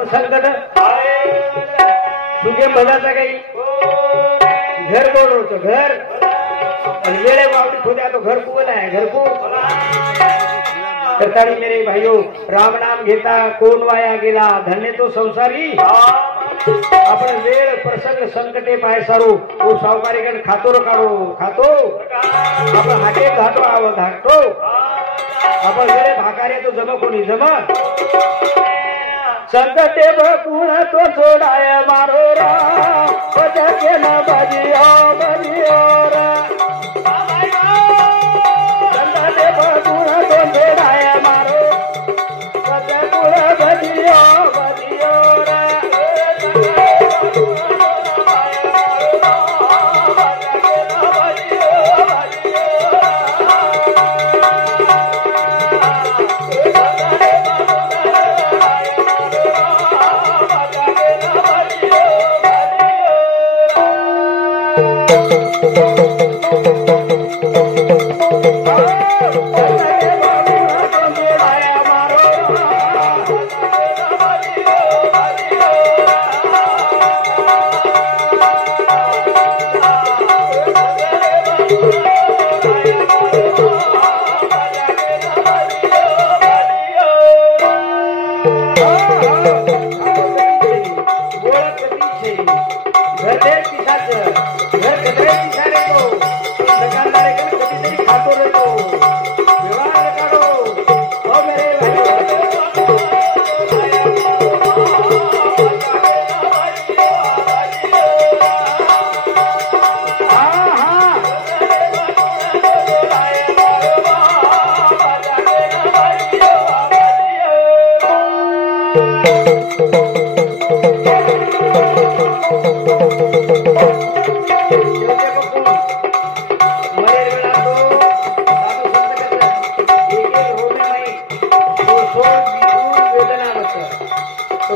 पण संकट सुखे मधाचा काही घर कोण होतं घर आणि वेळे वावडी खोद्या तो घर कोण आहे घर कोण करतानी मेरे भाइयों राम नाम घेता कोण वाया गेला धन्य तो संसारी आपण वेळ प्रसंग संकटे पाय सारू तो सावकारीकडे खातो काढो खातो आपण हाके घातो आव घाटतो आपण वेळे भाकारे तो जमा कोणी जमा संकटे बकुण तो सोडाय मारो रा बजके न बजियो बजियो रा संकटे बकुण तो सोडाय मारो बजकुळ बजियो बजियो रा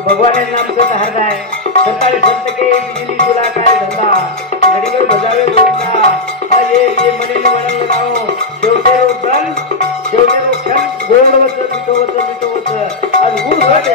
भगवान नाम से हरदा है सकाळी संत के बिजली तुला काय धंदा घडीवर बजावे बोलता ये मने वळण लगाओ शेवटे रो क्षण गोंड वच बिटवत आणि गुण घाटे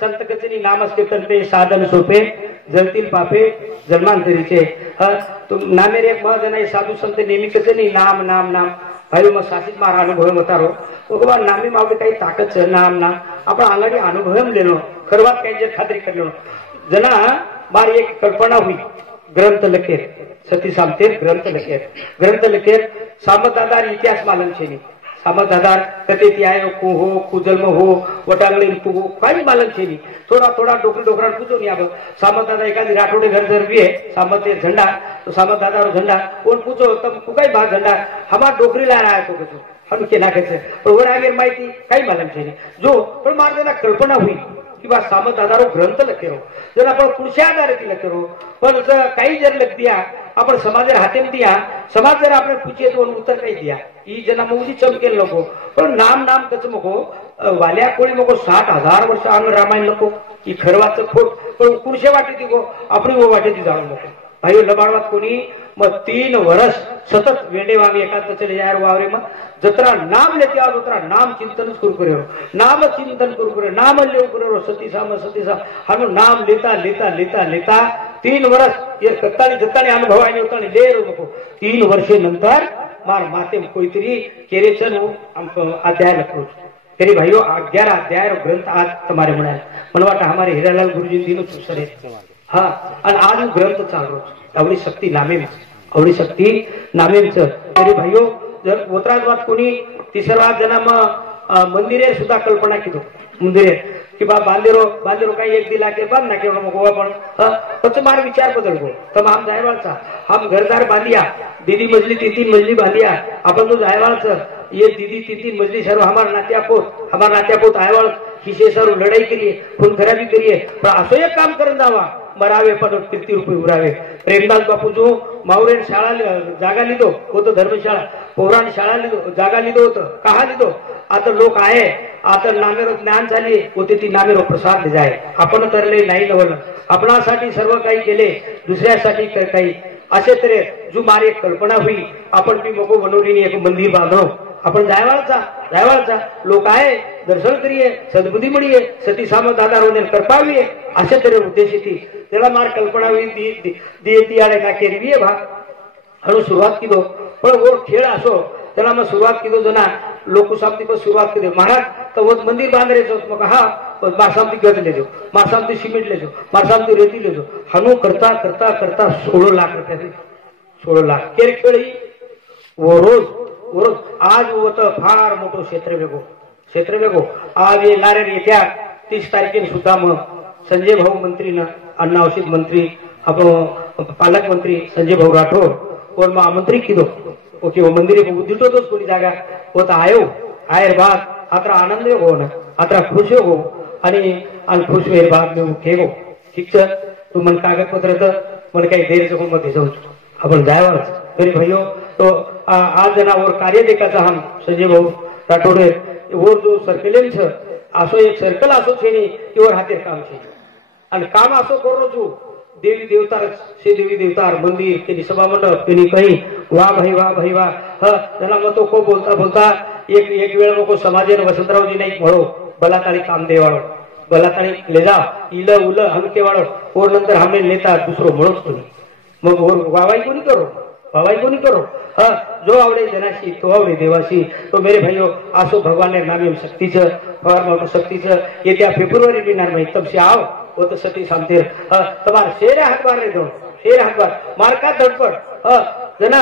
संत कचनी नामस्कीर्तन पे साधन सोपे जळतील पापे जन्मांतरीचे नामे रे महजन साधु संत नेहमी कचनी नाम नाम नाम भाई मग साचित मारा अनुभव मतारो भगवान नामी मागे काही ताकद नाम नाम आपण आंगडी अनुभव लेनो खरवात काही जे खात्री करलो जना बार एक कल्पना हुई ग्रंथ लखेर सती सामतेर ग्रंथ लखेर सामदादार इतिहास मालूम छे सामदादार कते ती आयो को हो कुजल्म हो वटांगले को काही मालूम छे थोड़ा डोकरा पूछो नहीं अब सामदादा एखादी राठोडे घर जरवी है सामते झंडा तो सामदादा रो झंडा कोण पूछो तब को काही बा झंडा हमा डोकरी ला रहा है तो कुछ हम के नाखे छे पण वर आगे माहिती काही मालूम छे जो पण मारदेना कल्पना हुई कि बा सामदादारो ग्रंथ लखेरो जर आपण पुरुषा आधारे लखेरो पण काही जर लख दिया आपण समाज हाथे में दिया समाज जर आपने पूछे तो उत्तर काही दिया ई जना मुजी चमकेल लोगो पण नाम नाम कच मको वाल्या कोळी मको 60,000 वर्ष आंग रामायण नको ई खरवाच खोट पण पुरुषे वाटे ती गो आपली वो वाटे ती जाणू नको भाई लबाडवात कोणी मग 3 वर्ष सतत वेंडे वामी एकांत चले जायर वावरे मग जत्रा नाम लेते आज उतरा नाम चिंतन करू नाम चिंतन करू नाम लेव करू सती साम हनु नाम लेता लेता लेता लेता 3 वर्ष ये जत्तानी अनुभव आहे उतानी लेरो नको 3 वर्षे नंतर मार माते कोईतरी केरेचन अध्याय लखो तेरी भाइयों 11 अध्याय ग्रंथ आज तुम्हारे मनाए मनवाटा हमारे हीरालाल गुरुजी तीनों सरे हा आणि आज ग्रंथ चालू आवडी शक्ती नामेच तरी भाईयो जर ओतराजवाद कोणी तिसरा जना मग मंदिरे सुद्धा कल्पना किती मंदिरे कि बा बांदेरो काही एक दिला के बांध ना के गोवा पण तो मार विचार बदल गो तब हम जायवालचा हम घरदार बांधिया दीदी मजली 3 मजली बांधिया अपन तो जायवालचा ये दीदी 3 मजली सर्व हमारा नात्यापोत आयवाल खिसे सर्व लढाई करिए खून खराबी करिए पण असं एक काम करून जावा मरावे पण 50 रुपये उरावे प्रेमदास बापू जो मावरेन शाळा जागा लिदो होतो धर्मशाळा पौराण शाळा लिदो जागा लिदो होतं कहा लिदो आता लोक आहे आता नामेरो ज्ञान झाले होते ती नामेरो प्रसाद जाय आपण तरले नाही नवलं आपणासाठी सर्व काही केले दुसऱ्यासाठी काही असे तरी जो मारी एक कल्पना हुई आपण ती मोको बनवली एक मंदिर बांधो आपण जायवाळचा लोक आहे दर्शन करिये सद्बुद्धी मिळिये सती सामत आधार होणे करपावीये असे तरी उद्देश ती त्याला मार कल्पना हुई दी आले का केरवी भा हळू सुरुवात किदो पण वो खेळ असो त्याला मग सुरुवात किदो जना लोक सामती को सुरुवात किदो महाराज तो वो मंदिर बांध रहे तो मग हा मारसामती गज ले जो मारसामती सिमेंट ले जो मारसामती रेती ले जो हनु करता 16 लाख रुपये 16 लाख केर खेळी वो रोज आज वो तो फार मोठो क्षेत्र वेगो आज ये नारे येत्या 30 तारखेने सुद्धा मग संजय भाऊ मंत्री ना अन्न औषध मंत्री आपण पालक मंत्री संजय भाऊ राठोड और मग आमंत्रित किदो ओके वो मंदिर को उद्दिष्टोच कोणी जागा होता आयर बाग आता आनंद हो ना आता खुश हो आणि खुश वेर बाग में खेगो ठीक है तू मन कागदपत्र तर मन काही देर जगून मध्ये जाऊ आपण जायवर तरी भाइयों तो आज जना और कार्य देखाचा हम संजय भाऊ राठोडे और जो सर्कलेन छ असो एक सर्कल असो छेनी की और हातेर काम छे आणि काम असो करो छु देवी देवतार मंदिर के सभा मंडप के कहीं वाह भाई वाह जना मतो को बोलता एक वेळ मको समाजे वसंतराव जी नहीं म्हणो बलाताळी काम देवाळो बलाताळी ले जा इल उल हलके वाळो और नंतर हमने नेता दुसरो म्हणोच तुम्ही मग और वावाई कोणी करो जो आवडे जनाशी तो आवडे देवाशी तो मेरे भाइयों आसो भगवान ने नामे शक्तीचं येत्या फेब्रुवारी महिन्यात तब से आओ वो तो सती शांतिर तुम्हारा शेर हाथ बार मारका धडपड जना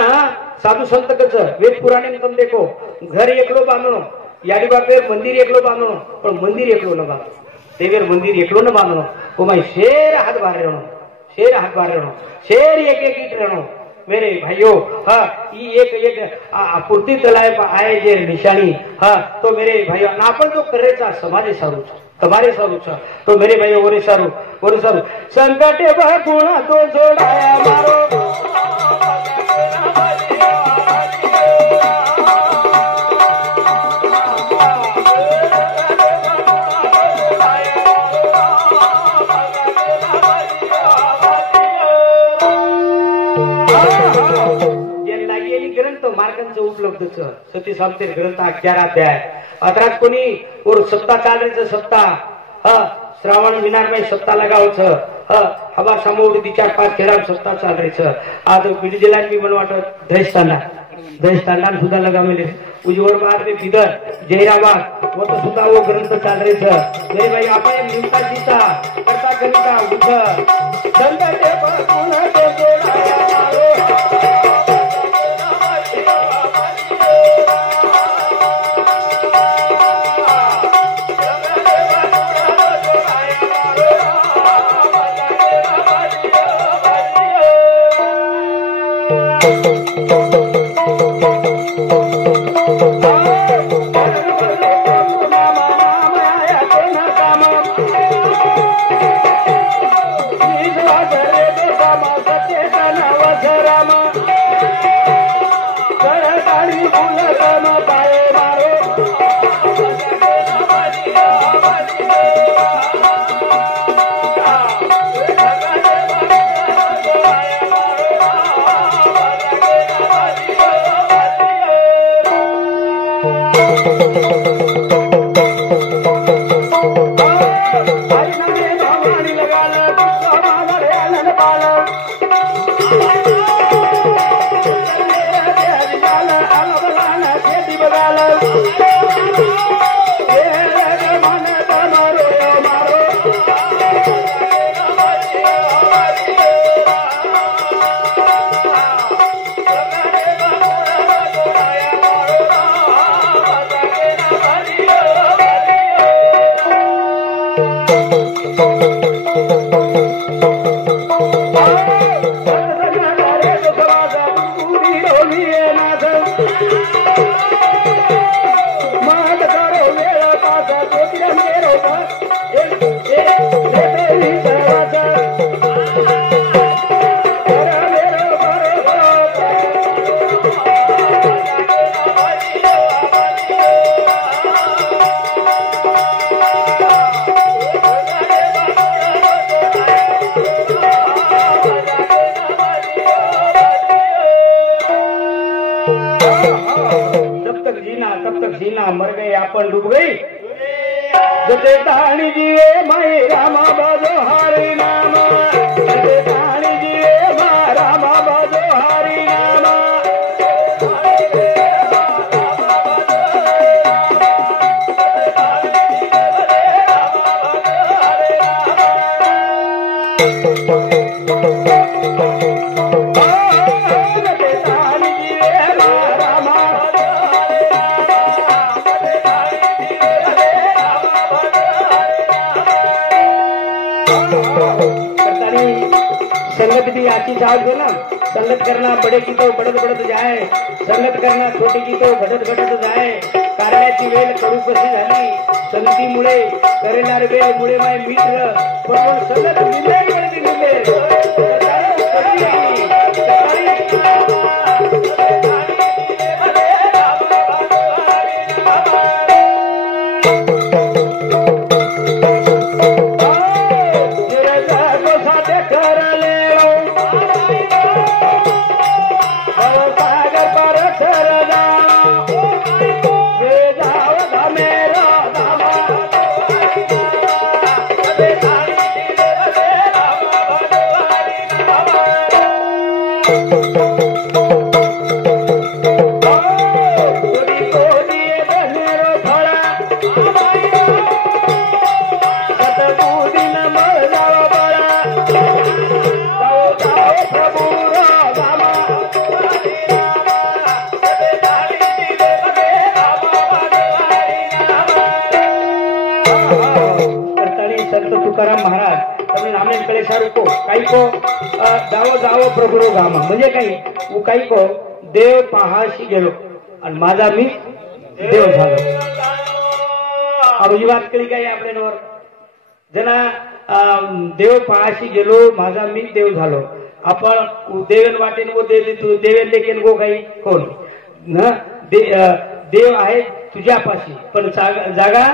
साधु संत कच वेद पुराणे में तुम देखो घर एकलो बांधणो याडी बापे मंदिर एकलो बांधणो पण मंदिर एकलो न बांधणो देवेर मंदिर एकलो न बांधणो ओ माय शेर हाथ बार रहणो शेर एक ईट रहणो मेरे भाइयों एक पूर्ति तलाय आए जे निशानी तो मेरे भाइयों आपण जो करेचा समाजे सारू तुम्हारे सारू तो मेरे भाइयों ओरे सारू संकटे गुणा तो जोड़ाया मारो मार्गांचं उपलब्ध सती सामते ग्रंथ 11 अध्याय अत्रात कोणी और सत्ता चालरेचं सत्ता श्रावण मिनार में सत्ता लगावच हवा समोर 4-5 खेळा सत्ता चालरेचं आज बीड जिल्ह्यात मी म्हणून वाटत दहिस्तांना सुद्धा लगावले उज्जवल बाद में बिदर जयराबाद वो तो सुद्धा वो ग्रंथ चालरेचं मेरे भाई आपण निमता जीता करता करिता उठ संकटे गुणा तो जोड़ाया मारो तब तक जीना मर गए अपन डूब गई जते कहानी जीवे माई रामा बाजो हरि नाम जते कहानी जीवे मा रामा बाजो हरि नाम संगत भी आची चाल दो ना संगत करना बड़े की तो बढ़त बढ़त जाए संगत करना छोटी की तो घटत घटत जाए कारण्याची वेळ कडू कशी झाली संगतीमुळे करेनार वेळ मुळे माय मित्र पण संगत मिले करते मिले तुकाराम महाराज तुम्ही नामेन कलेशारू को काही को जावो जावो प्रभू गामा म्हणजे काही काही को देव पहाशी गेलो आणि माझा मी देव झालो ही बात केली काय आपल्यावर जना देव पहाशी गेलो माझा मी देव झालो आपण देवेन वाटेन वो देवेन लेखेन गो काही कोण न देव आहे तुझ्यापाशी पण जागा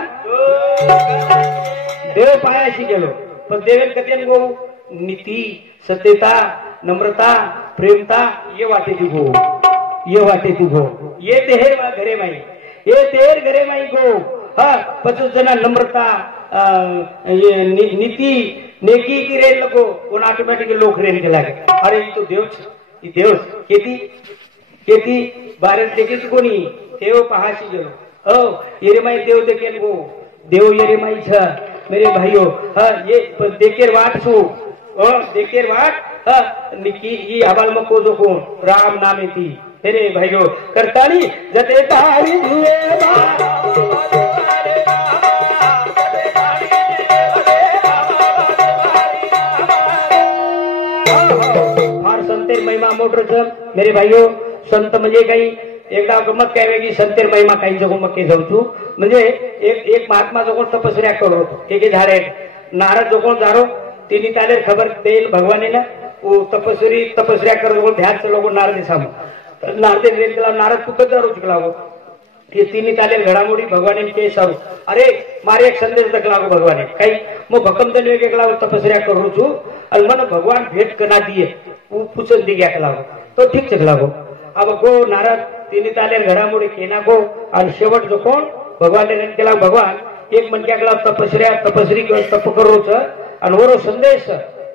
देव पायाशी गेलो पण देवेन कथेन गो नीती सत्यता नम्रता प्रेमता ये वाटे ती गो ये वाटे ती गो ये तेहेर घरे माई ये तेहेर घरे माई गो हा 50 जना नम्रता ये नीति नेकी की रेल लगो उन ऑटोमेटिकली लोक रेल के लागे अरे ये देव केती भारत देखे कोणी देव पहाशी गेलो ये रे माई देव देखेल गो देव ये रे माई छ मेरे भाइयों ये देखेर वाट छू देखेर वाट निकी ई हवाल मको जो को राम नामे थी मेरे भाइयों करताली जते तारी हुए फार संतेर महिमा मोटर मेरे भाइयों संत म्हणजे काही एकदा गमत काय वेगळी संतेर महिमा काही जगो मके जाऊ तू म्हणजे एक महात्मा जो तपस्या करो एक झाडे नारद जो कोण जारो तिनी ताले खबर देईल भगवान ने वो तपस्या कर जो ध्यान से लोगों नारद साम नारद रेल के नारद कुछ जारो चुकलागो ये तिनी ताले घडामोडी भगवान के सारू अरे मारे एक संदेश दखलागो भगवान काही मग भकम तने वेगळा तपस्या करू छु आणि मन भगवान भेट कना दिए वो पूछन दी गया लागो तो ठीक चकलागो अब गो नारद तिनी ताले घडामोडी केना गो आणि शेवट जो कोण भगवान ने केला भगवान एक मन क्या केला तपस्री तप करोच आणि वरो संदेश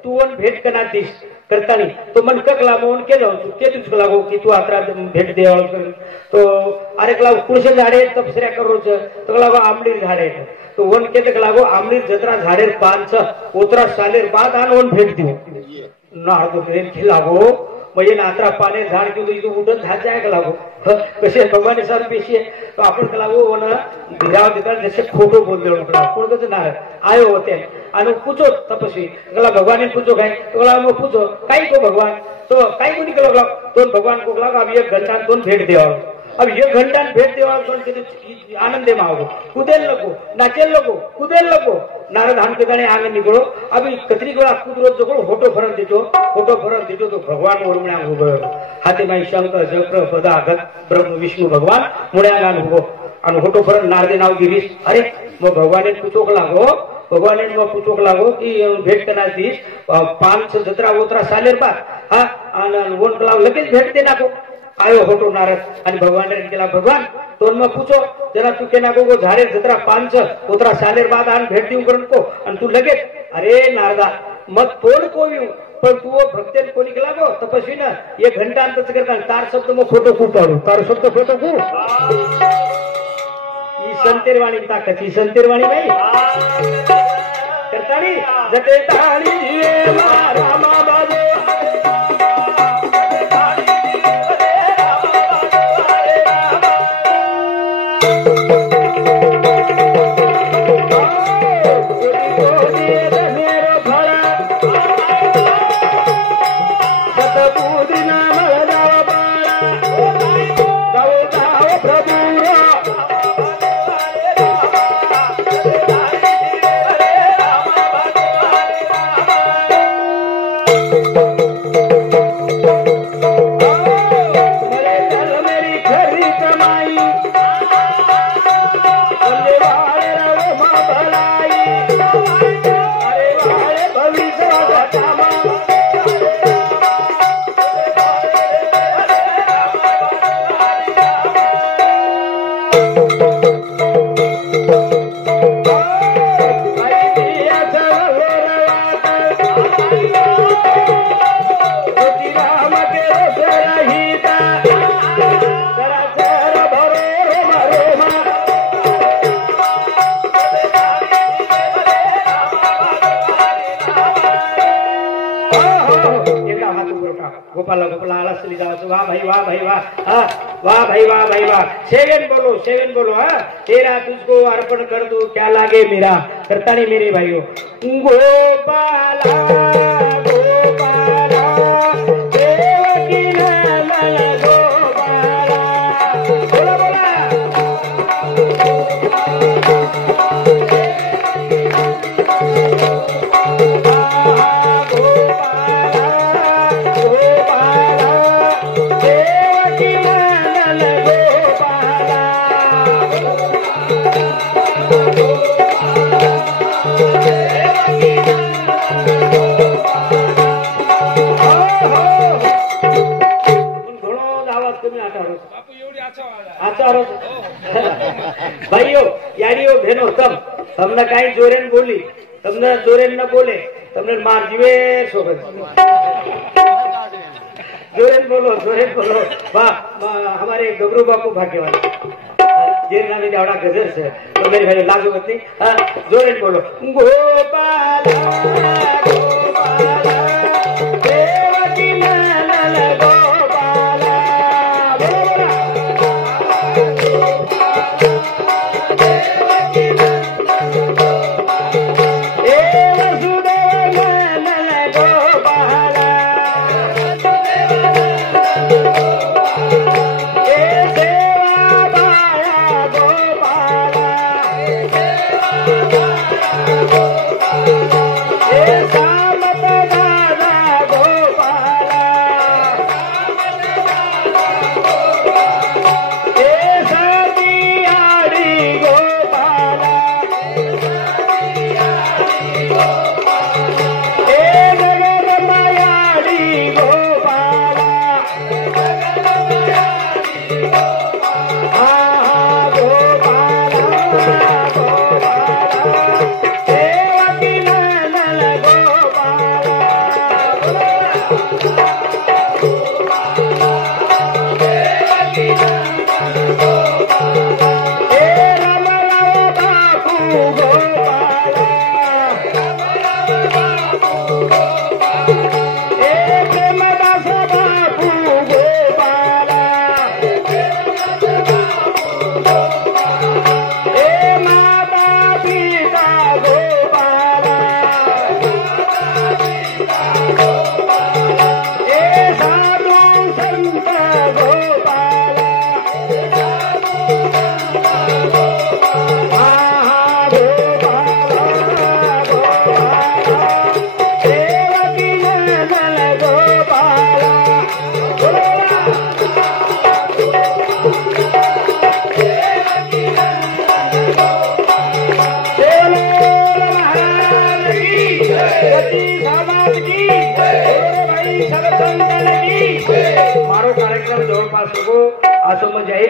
तू वन भेट कना दिस करतानी तो मन कक लागो के जाऊ के तुझ लागो की तू आत्रा भेट दे तो अरे कला कुळशे झाडे तपस्या करोच तो लागो आंबलीर झाडे तो वन के तक लागो आंबलीर जत्रा झाडेर पांच ओतरा सालेर बाद आन वन भेट देऊ ना तो भेट के लागो म्हणजे नात्रा पाने झाड की इथं उठत झाड जाय का लागो कसे भगवान सर पेशी तो आपण का लागो वन गिराव देतात जसे खोटो बोलले कोण कसं ना आयो होते आणि पूछो तपस्वी कला भगवान ने पूछो काय तो लागो पूछो काही को भगवान तो काही कोणी केला तो भगवान को लागो अब 1 घंटा दोन भेट देवा अब 1 घंटा भेट देवा कोण किती आनंद मागो कुदेल नको नाचेल नको कुदेल नको नारद हम के गणे आगे निकलो अभी कतरी गोळा कुदरो जो फोटो फरक देतो तो भगवान ओरमण्या उभो हाते माई शंकर चक्र पदागत ब्रह्म विष्णु भगवान मुळ्या गान उभो आणि फोटो फरक नारदे नाव गिरीश अरे मग भगवान पूछोक लागो भगवान मग पूछोक लागो की भेट करणार दिस 5 जत्रा ओतरा सालेर बा हा आणि वन लाव लगेच भेट दे नाको आयो होटो नारद आणि भगवान ने केला भगवान तोन में पूछो जरा तू के नागो को झाड़े जतरा 500 उतरा सालेर बाद आन भेट दियो करन को आणि तू लगे अरे नारदा मत तोड कोवी पण तू भक्तेन कोणी केला गो तपस्वी ना 1 घंटा अंतच करता तार शब्द मग खोटो खूप आलो तार शब्द खोटो खूप ही संतेरवाणी ताकती संतेरवाणी नाही करतानी जते ताणी रामा बाजो सेवन बोलो हाँ तेरा तुझको अर्पण कर दूं क्या लागे मेरा करता नहीं मेरे भाइयों गोपाला गोपाला देवकी नंदन गोपाला बोला बोला भाइयों यारियों बहनों तम તમને કાઈ જોરેન બોલી તમને જોરેન ન બોલે તમને માર જીવે સોબત जोरेन बोलो वाह हमारे गबरू बापू भाग्यवान जे नामे आवड़ा गजर से तो मेरे भाई लागू मत नहीं जोरेन बोलो गोपाला गोपाला देवकी नंदन गोपाला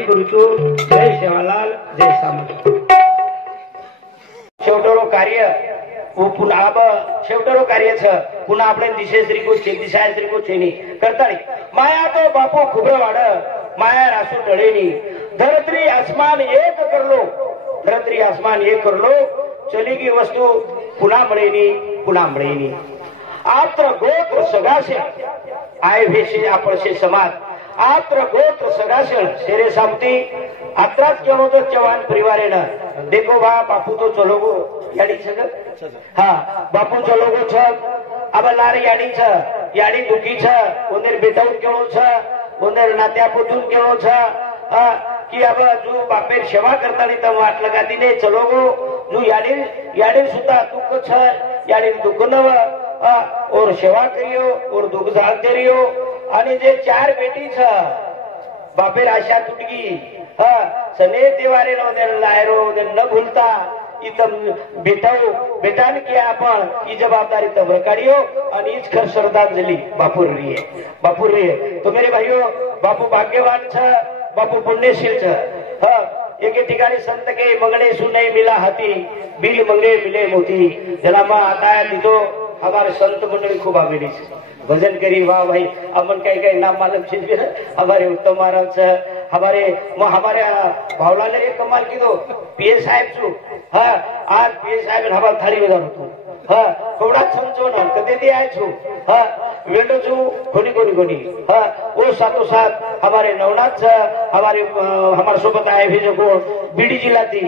करूचो जय सेवालाल जय सामंत शेवटरो कार्य पुन्हा शेवटरो कार्य छ पुन्हा આપણે દિશે શ્રીકો છે દિશાય શ્રીકો છે ની કરતાળી માયા તો બાપો ખુબરો વાડ માયા રાસુ ઢળેની ધરત્રી આસમાન એક કરલો ધરત્રી આસમાન એક કરલો ચલીગી વસ્તુ પુના મળેની આત્ર ગોત્ર સગાશે આય ભેશે આપશે સમાજ आत्र गोत्र सगाशल शेरे सामती आत्राच केलो तो जवान परिवारे ना देखो बा बापू तो चलोगो याडी छ हां बापू चलोगो छ अब लार याडी छ याडी दुखी छ ओनेर बेटाऊ केलो छ ओनेर नात्या पुतून केलो छ की अब जो बापेर सेवा करतानी तम वाट लगा दिने चलोगो जो याडी सुद्धा दुःख छ याडी दुःख नव और सेवा करियो और दुःख झाळ करियो आणि जे चार बेटी छ बापेर आशा तुटगी सने देवारे लायरो न भूलता इतम बेटान किया आपण ही जबाबदारी तब काढियो आणि हीच खर श्रद्धांजली बापूर रे तो मेरे भाइयों बापू भाग्यवान छ बापू पुण्यशील छ एके ठिकाणी संत के मंगणे सुनई मिला हाती बिल मंगणे मिले मोती जला मा आता तिथो हमारे संत मंडळी खूप आवेली भजन करी वाह भाई अमन काही नाम मालूम छे हमारे उत्तम महाराज हमारे भावलाल ने कमाल कीधो पीए साहेब छु आज पीए साहेब हमार थाली बजार होतो कोडा समजो ना कदे ते आय छु वेंडो छु कोनी वो सातो साथ हमारे नवनाथ हमारे सोबत आए भी जो बीडी जिला थी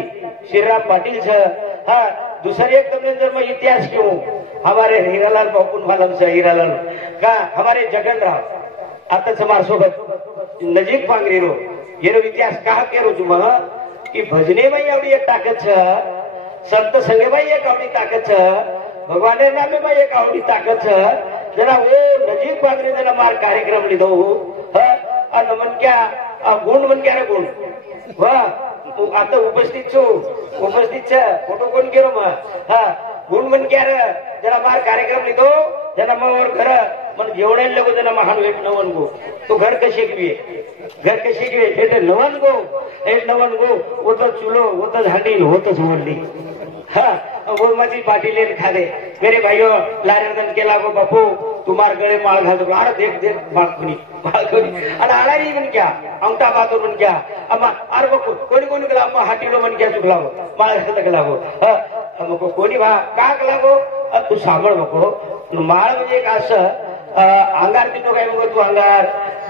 श्रीराम पाटिल छ दूसरी एक तुमने जर मैं इतिहास क्यों हमारे हीरालाल बापून मालूम से हीरालाल का हमारे जगनराव आता समार सोबत नजीक पांगरी रो येरो इतिहास का केरो तुम की भजने में एवढी एक ताकत छ संत संगे में एक आवडी ताकत छ भगवान नामे में एक आवडी ताकत छ जरा वो नजीक पांगरी जना मार कार्यक्रम लीधो और मन क्या गुण मन क्या रे गुण वाह आता उपस्थित छ फोटो कोण केरो मग गुण मन क्या रे जरा मार कार्यक्रम लीधो जना मग घर मन जेवण लगो जना महान वेट नवन गो तो घर कसे किवे એટલે નવન ગો वो तो चूलो वो तो झाड़ी वो तो झोली वो मजी पाटी लेन खादे मेरे भाइयों लारेदन केला गो बापू तुम्हार गळे माळ घाल दो अरे देख माळकुनी आणि आळारी मन क्या अंगठा बातो मन क्या अम्मा अरे बापू कोणी केला अम्मा हाटीलो मन क्या चुकला गो माळ घाल केला गो हमको कोणी भा का केला गो तू सांभाळ नको माळ म्हणजे एक असं अंगार तिथं काय मग तू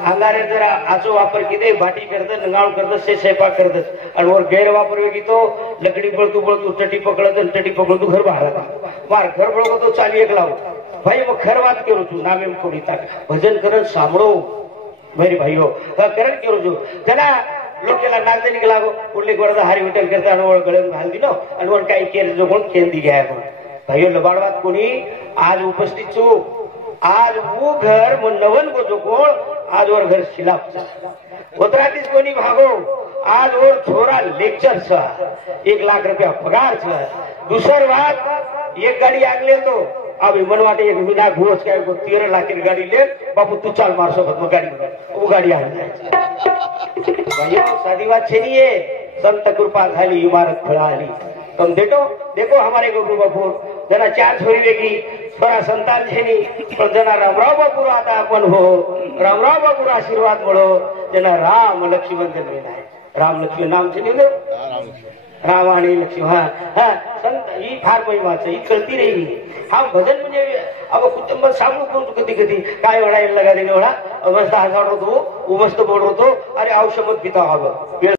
अंगारे जरा आचो वापर किती भाटी करत नंगाळ करत से स्वयंपाक करत आणि वर गैरवापर वेगी तो लकडी बळतू टटी पकडतो घर बाहेर मार घर बळगो तो चाली एक लाव भाई मग खर बात करू तू नामे कोणी ताक भजन करत सांभळो मेरे भाइयो करण करू तू जना लोकेला नाचते निघला गो पुढले गोरदा हारी विठ्ठल करता आणि वर गळन घाल दिनो आणि वर काही केर जो कोण खेळ दी घ्या भाइयो लबाडवात कोणी आज उपस्थित छु आज वो घर मन नवन को जो कोण आज और घर खिलाफ उतरातीस कोणी भागो आज और छोरा लेक्चर छ 1 लाख रुपया पगार छ दूसर बात एक गाड़ी आगले तो अभी मनवाटे एक विना घोष काय को 13 लाख की गाड़ी ले बापू तू चाल मार सकत मग गाड़ी वो गाड़ी आ भाई सादी बात छे नहीं है संत कृपा झाली इमारत फळाली तुम देखो हमारे गुरु बापू जना 4 छोरी वेगी बरा संतान छेनी पण जना रामराव बापू आता आपण हो रामराव बापू आशीर्वाद મળો जना राम लक्ष्मण जन्मेला आहे राम लक्ष्मण नाम छे ने राम आणि लक्ष्मण संत ही फार महिमाच ही कळती नाही हा भजन म्हणजे अब कुटुंब सांगू कोण कधी काय वडायला लगा देणे वडा मस्त हसावतो मस्त बोलतो अरे औषध पिता हवं